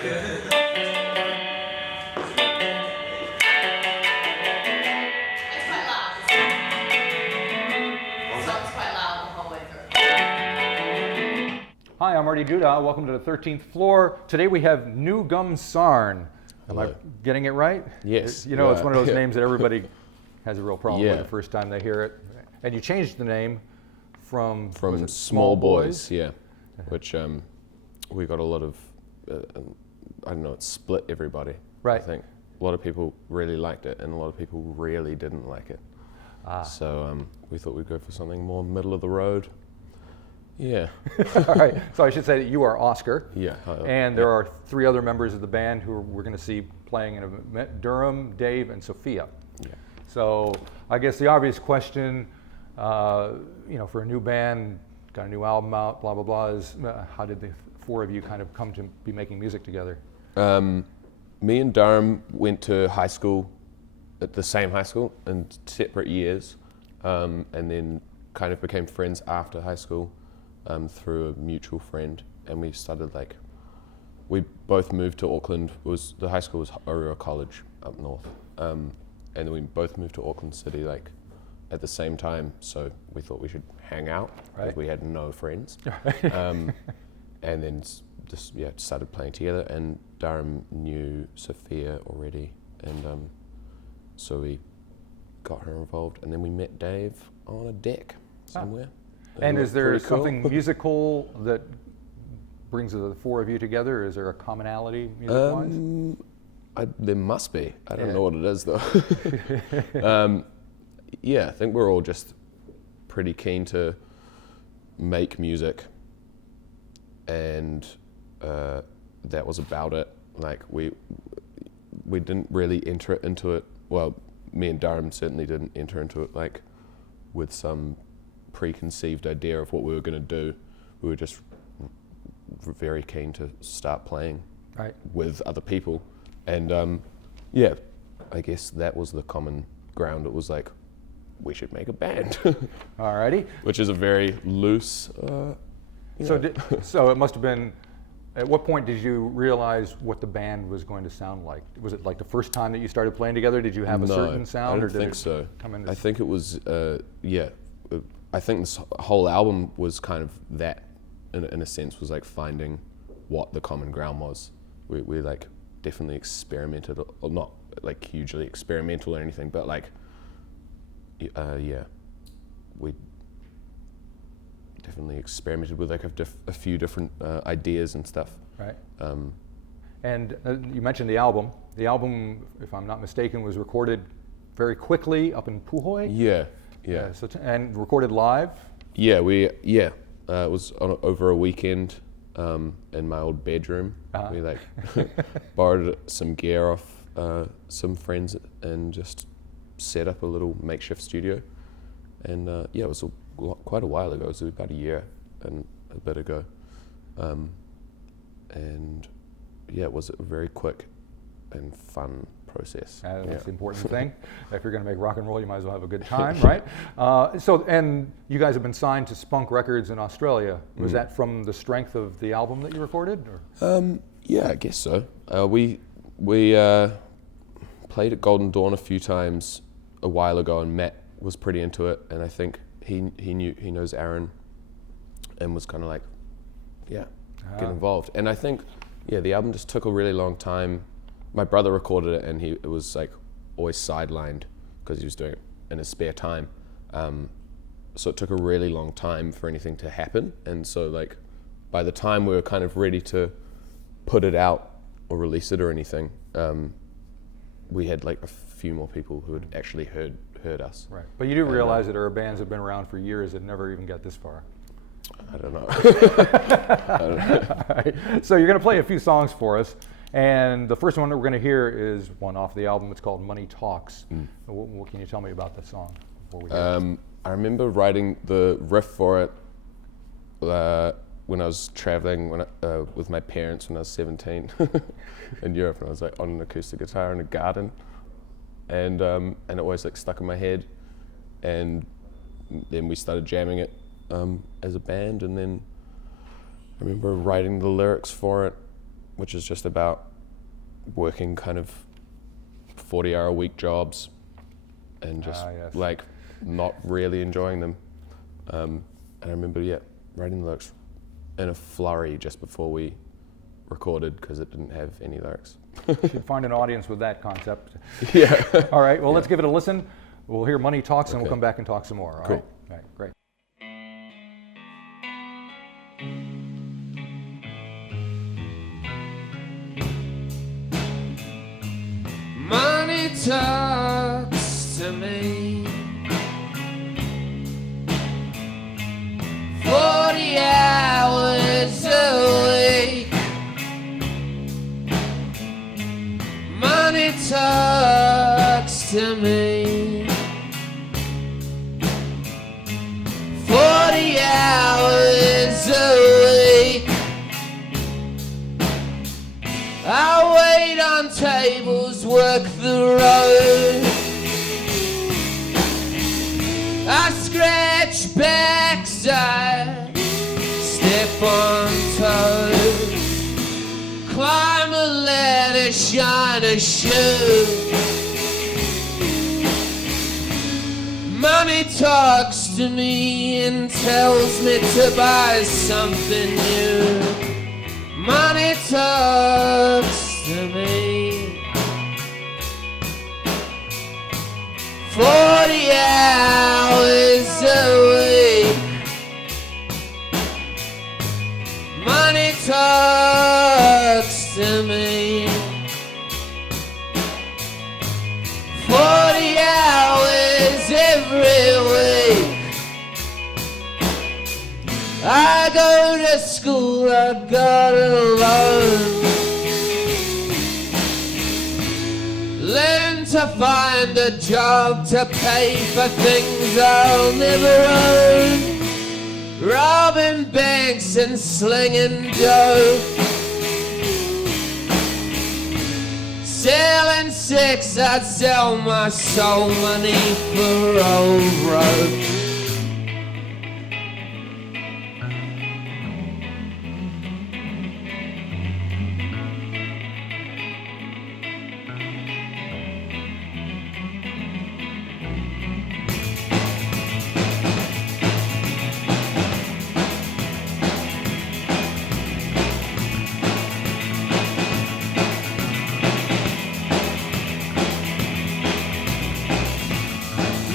Hi, I'm Marty Duda. Welcome to the 13th floor. Today we have new Gum Sarn. Am I getting it right? Yes. You know, it's one of those names that everybody has a real problem with Yeah. the first time they hear it. And you changed the name from was it Small Boys, yeah. Which we got a lot of, I don't know, it split everybody. Right. I think a lot of people really liked it and a lot of people really didn't like it. So we thought we'd go for something more middle of the road. Yeah. All right. So I should say that you are Oscar. Yeah. And there are three other members of the band who we're going to see playing in a minute: Durham, Dave, and Sophia. Yeah. So I guess the obvious question, for a new band, got a new album out, blah, blah, blah, is how did the four of you kind of come to be making music together? Me and Durham went to high school, at the same high school, in separate years, and then kind of became friends after high school. Through a mutual friend, and we started we both moved to Auckland. The high school was Orua College up north, and then we both moved to Auckland City at the same time. So we thought we should hang out because we had no friends, and then just started playing together. And Durham knew Sophia already, and so we got her involved, and then we met Dave on a deck somewhere. And is there Pretty cool. something musical that brings the four of you together? Is there a commonality music-wise? There must be. I don't know what it is though. I think we're all just pretty keen to make music, and that was about it. We didn't really enter into it. Well, me and Durham certainly didn't enter into it with some preconceived idea of what we were going to do. We were just very keen to start playing with other people, and I guess that was the common ground. It was we should make a band. Alrighty. Which is a very loose. So it must have been. At what point did you realize what the band was going to sound like? Was it the first time that you started playing together? Did you have a certain sound? I don't think so. I think it was. I think this whole album was kind of that, in a sense, was finding what the common ground was. We definitely experimented, or not hugely experimental or anything, but we definitely experimented with a few different ideas and stuff. Right. And you mentioned the album. The album, if I'm not mistaken, was recorded very quickly up in Puhoi. Yeah. And recorded live? Yeah, it was over a weekend in my old bedroom. We borrowed some gear off some friends and just set up a little makeshift studio. And it was quite a while ago. It was about a year and a bit ago. It was a very quick and fun process. That's the important thing. If you're going to make rock and roll, you might as well have a good time, right? And you guys have been signed to Spunk Records in Australia. Was that from the strength of the album that you recorded? Or? I guess so. We played at Golden Dawn a few times a while ago, and Matt was pretty into it, and I think he knows Aaron, and was kind of get involved. And I think the album just took a really long time. My brother recorded it, and it was always sidelined because he was doing it in his spare time. So it took a really long time for anything to happen. And so by the time we were kind of ready to put it out or release it or anything, we had a few more people who had actually heard us. Right. But you do realize that our bands have been around for years that never even got this far. I don't know. All right. So you're going to play a few songs for us. And the first one that we're going to hear is one off the album. It's called Money Talks. What can you tell me about the song before we hear it? I remember writing the riff for it when I was traveling with my parents when I was 17 in Europe, and I was on an acoustic guitar in a garden, and it always stuck in my head, and then we started jamming it as a band, and then I remember writing the lyrics for it which is just about working kind of 40-hour-a-week jobs and just yes. like not really enjoying them. And I remember, writing the lyrics in a flurry just before we recorded because it didn't have any lyrics. Should find an audience with that concept. Yeah. All right, well, let's give it a listen. We'll hear Money Talks, and we'll Okay. come back and talk some more. All Cool. right? All right, great. Money talks to me 40 hours a week. Money talks to me 40 hours a week. I wait on tables, work the road. I scratch backside, step on toes, climb a ladder, shine a shoe. Money talks to me and tells me to buy something new. Money talks to me 40 hours a week. Money talks to me 40 hours every week. I go to school, I gotta learn. Learn to find a job to pay for things I'll never own. Robbing banks and slinging dough. Selling sex, I'd sell my soul, money for old rope.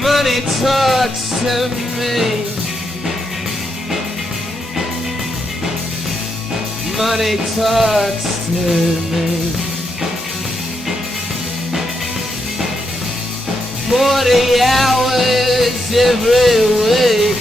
Money talks to me. Money talks to me. 40 hours every week.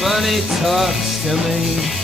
Money talks to me.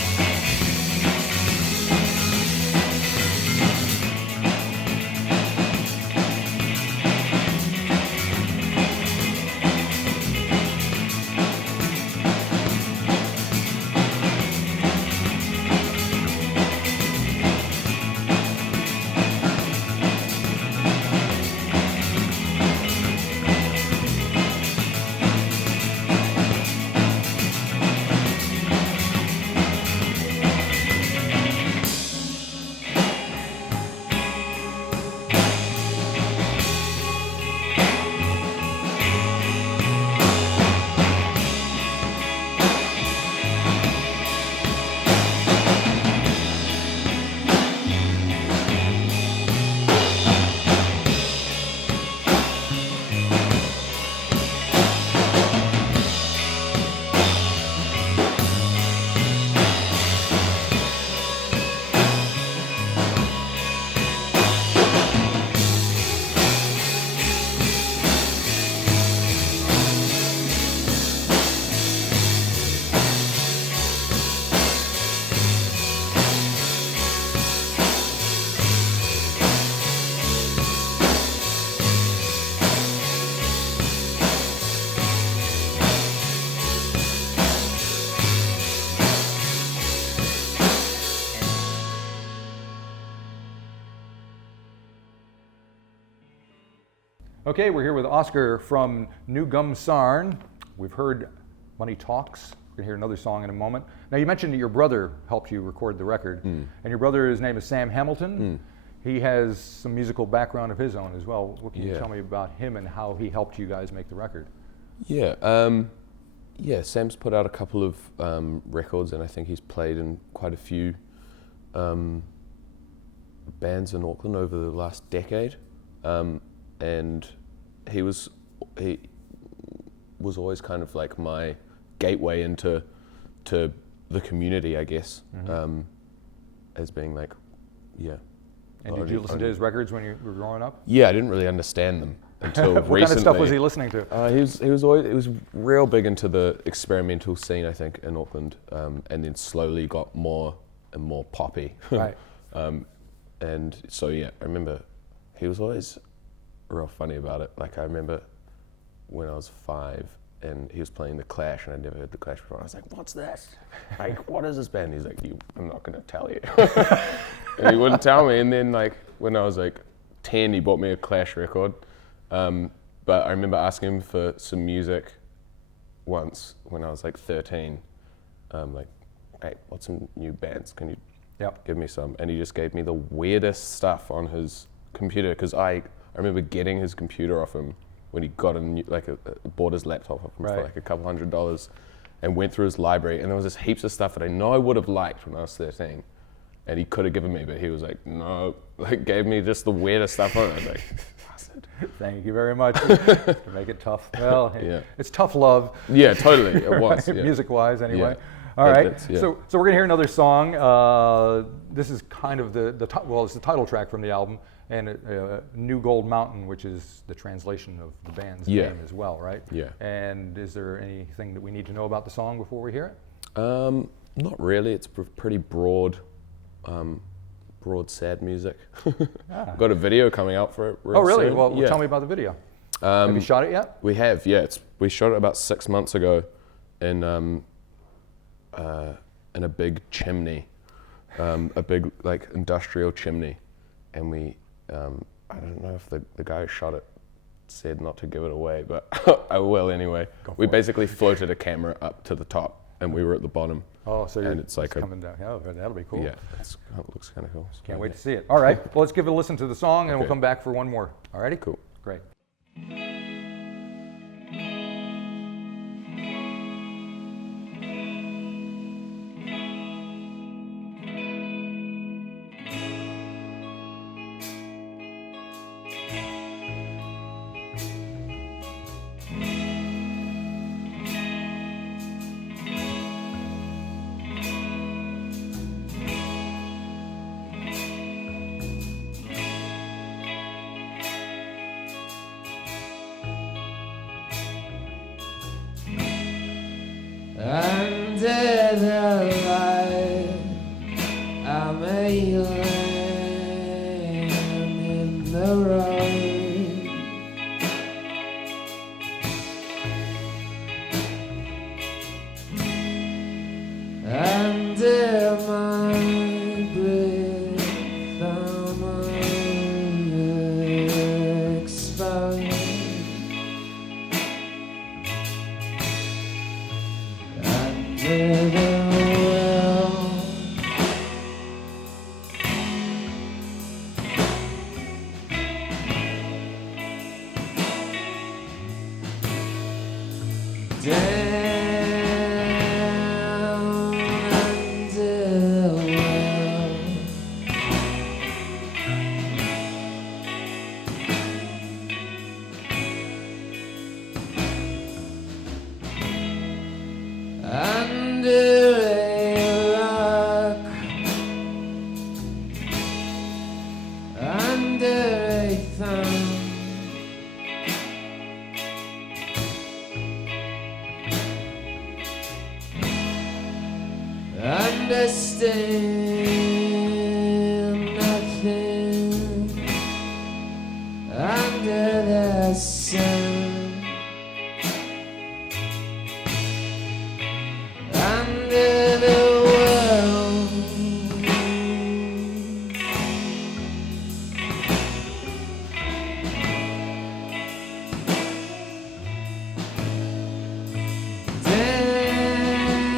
Okay, we're here with Oscar from New Gum Sarn. We've heard Money Talks We're gonna hear another song in a moment. Now you mentioned that your brother helped you record the record, and your brother, his name is Sam Hamilton. He has some musical background of his own as well. What can you tell me about him and how he helped you guys make the record? Yeah, Sam's put out a couple of records, and I think he's played in quite a few bands in Auckland over the last decade. And he was always kind of like my gateway into the community, I guess, as being like, And did you listen to his records when you were growing up? Yeah, I didn't really understand them until What recently. kind of stuff was he listening to? He was real big into the experimental scene, I think, in Auckland, and then slowly got more and more poppy. Right. And so I remember he was always real funny about it. Like I remember when I was 5 and he was playing The Clash, and I'd never heard The Clash before. I was like, "What's this? Like, what is this band?" He's like, "I'm not gonna tell you." And he wouldn't tell me. And then like when I was like 10, he bought me a Clash record. But I remember asking him for some music once when I was like 13. Like, "Hey, what's some new bands? Can you give me some?" And he just gave me the weirdest stuff on his computer, because I remember getting his computer off him when he got bought his laptop off him for like a couple $100, and went through his library, and there was just heaps of stuff that I know I would have liked when I was 13, and he could have given me, but he was like, no, like gave me just the weirdest stuff on it. I was like, bastard. Thank you very much to make it tough. Well, it's tough love. Yeah, totally, it was. Music-wise, anyway. Yeah. All right, so we're gonna hear another song. This is kind of it's the title track from the album, and New Gold Mountain, which is the translation of the band's name as well, right? Yeah. And is there anything that we need to know about the song before we hear it? Not really. It's pretty broad, sad music. I've got a video coming out for it. Oh, really? Soon. Well, tell me about the video. Have you shot it yet? We have, yeah. We shot it about 6 months ago in a big chimney, a big like industrial chimney, and we, I don't know if the guy who shot it said not to give it away, but I will anyway. We basically floated a camera up to the top, and we were at the bottom. Oh, so it's like coming down. Oh, that'll be cool. Yeah, it looks kind of cool. So Can't wait to see it. All right, well, let's give it a listen to the song, and we'll Okay. come back for one more. All righty? Cool. Great. Under the light, I may land in the road. Under my breath, I'm exposed. Under the world, down under the world, under a rock, under a thumb, understand nothing under the sun, under the world. Down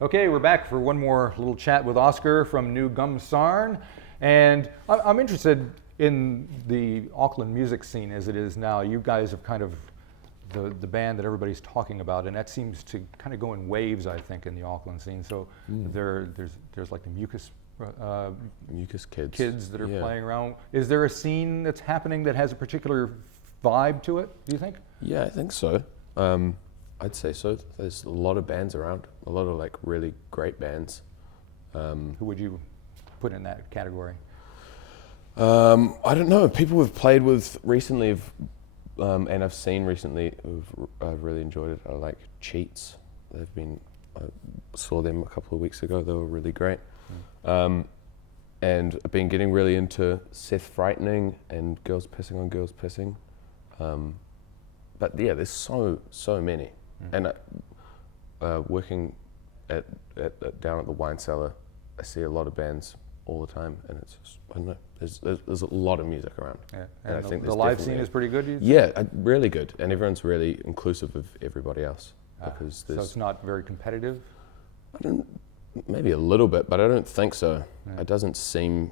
Okay, we're back for one more little chat with Oscar from new Gum Sarn. And I'm interested in the Auckland music scene as it is now. You guys have kind of the band that everybody's talking about, and that seems to kind of go in waves, I think, in the Auckland scene. So there's like the Mucus kids that are playing around. Is there a scene that's happening that has a particular vibe to it, do you think? Yeah, I think so. I'd say so. There's a lot of bands around, a lot of like really great bands. Who would you put in that category? I don't know. People we've played with recently and I've seen recently I've really enjoyed it. I like Cheats. I saw them a couple of weeks ago. They were really great. And I've been getting really into Seth Frightening and Girls Pissing on Girls Pissing. But yeah, there's so many. And working down at the wine cellar, I see a lot of bands all the time, and it's just, I don't know, there's a lot of music around. Yeah. And I think the live scene is pretty good, do you think? Yeah, really good, and everyone's really inclusive of everybody else. Because so it's not very competitive? Maybe a little bit, but I don't think so. It doesn't seem,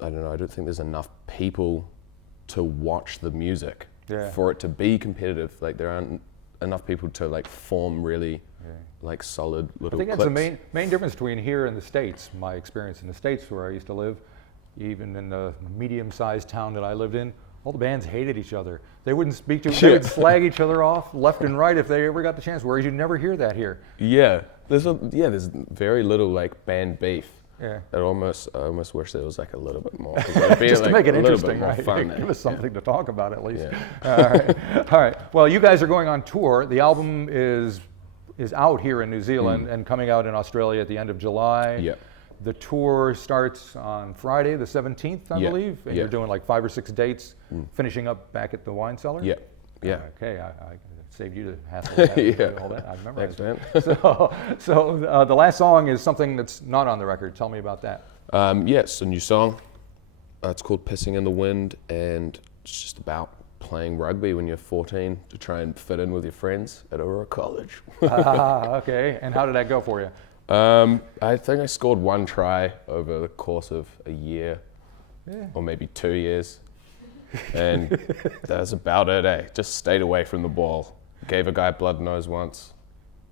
I don't know, I don't think there's enough people to watch the music for it to be competitive. Like there aren't enough people to like form really like solid little I think clips. that's the main difference between here and the States. My experience in the States where I used to live, even in the medium-sized town that I lived in, all the bands hated each other. They wouldn't speak to they would slag each other off left and right if they ever got the chance, whereas you never hear that here. Yeah. There's very little like band beef. Yeah. I almost wish there was like a little bit more. Just to make it interesting, right? Fun, give us something to talk about at least. Yeah. All right. Well, you guys are going on tour. The album is out here in New Zealand and coming out in Australia at the end of July. Yeah. The tour starts on Friday, the 17th, I believe, and you're doing like 5 or 6 dates, finishing up back at the wine cellar. Yeah. Yeah. Okay. I saved you the hassle of having all that. I remember. Thanks, man. So the last song is something that's not on the record. Tell me about that. It's a new song. It's called Pissing in the Wind, and it's just about playing rugby when you're 14 to try and fit in with your friends at Aurora College. Okay. And how did that go for you? I think I scored 1 try over the course of a year, or maybe 2 years. And that's about it, Just stayed away from the ball. Gave a guy blood nose once.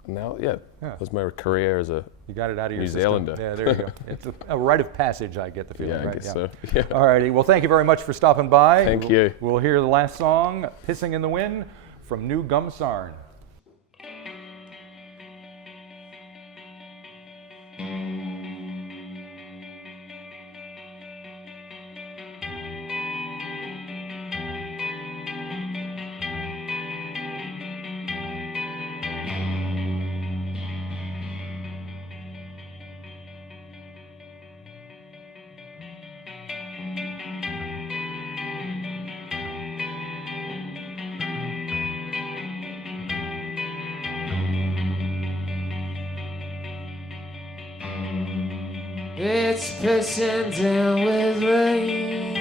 Now, that was my career as a you got it out of your New Zealander. Yeah, there you go. It's a rite of passage, I get the feeling, right? I guess so. Yeah. All righty. Well, thank you very much for stopping by. Thank you. We'll hear the last song, Pissing in the Wind, from new Gum Sarn. It's pissing down with rain.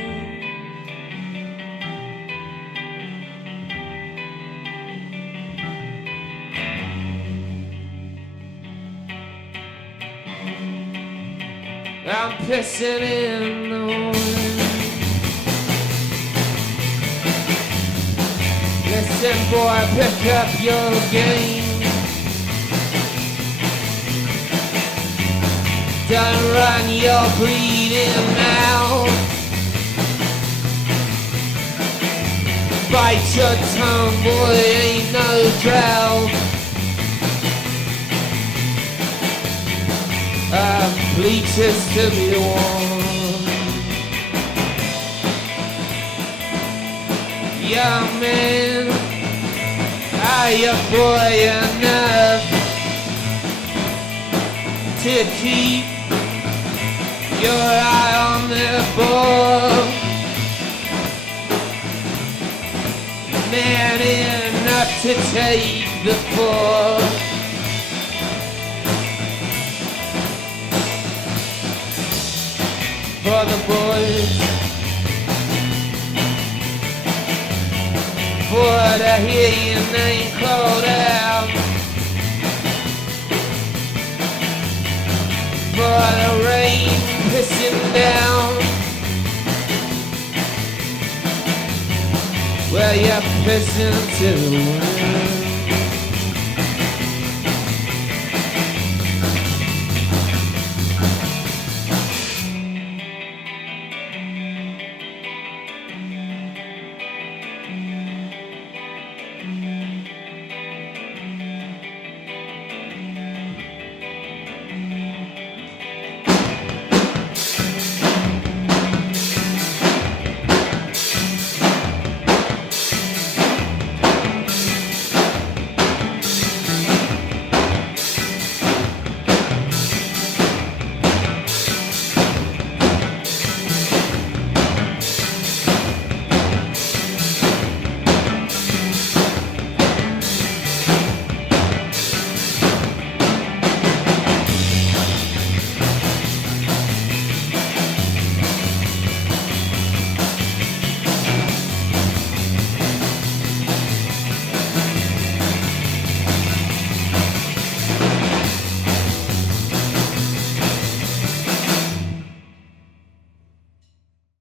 I'm pissing in the wind. Listen, boy, pick up your game. Don't run your bleeding mouth. Bite your tongue, boy, ain't no drought. Bleachers to be worn. Young man, are you boy enough to keep your eye on the ball? Man enough to take the fall. For the boys, for to hear your name called out. for the rain pissing down. Well, you're pissing to the wind.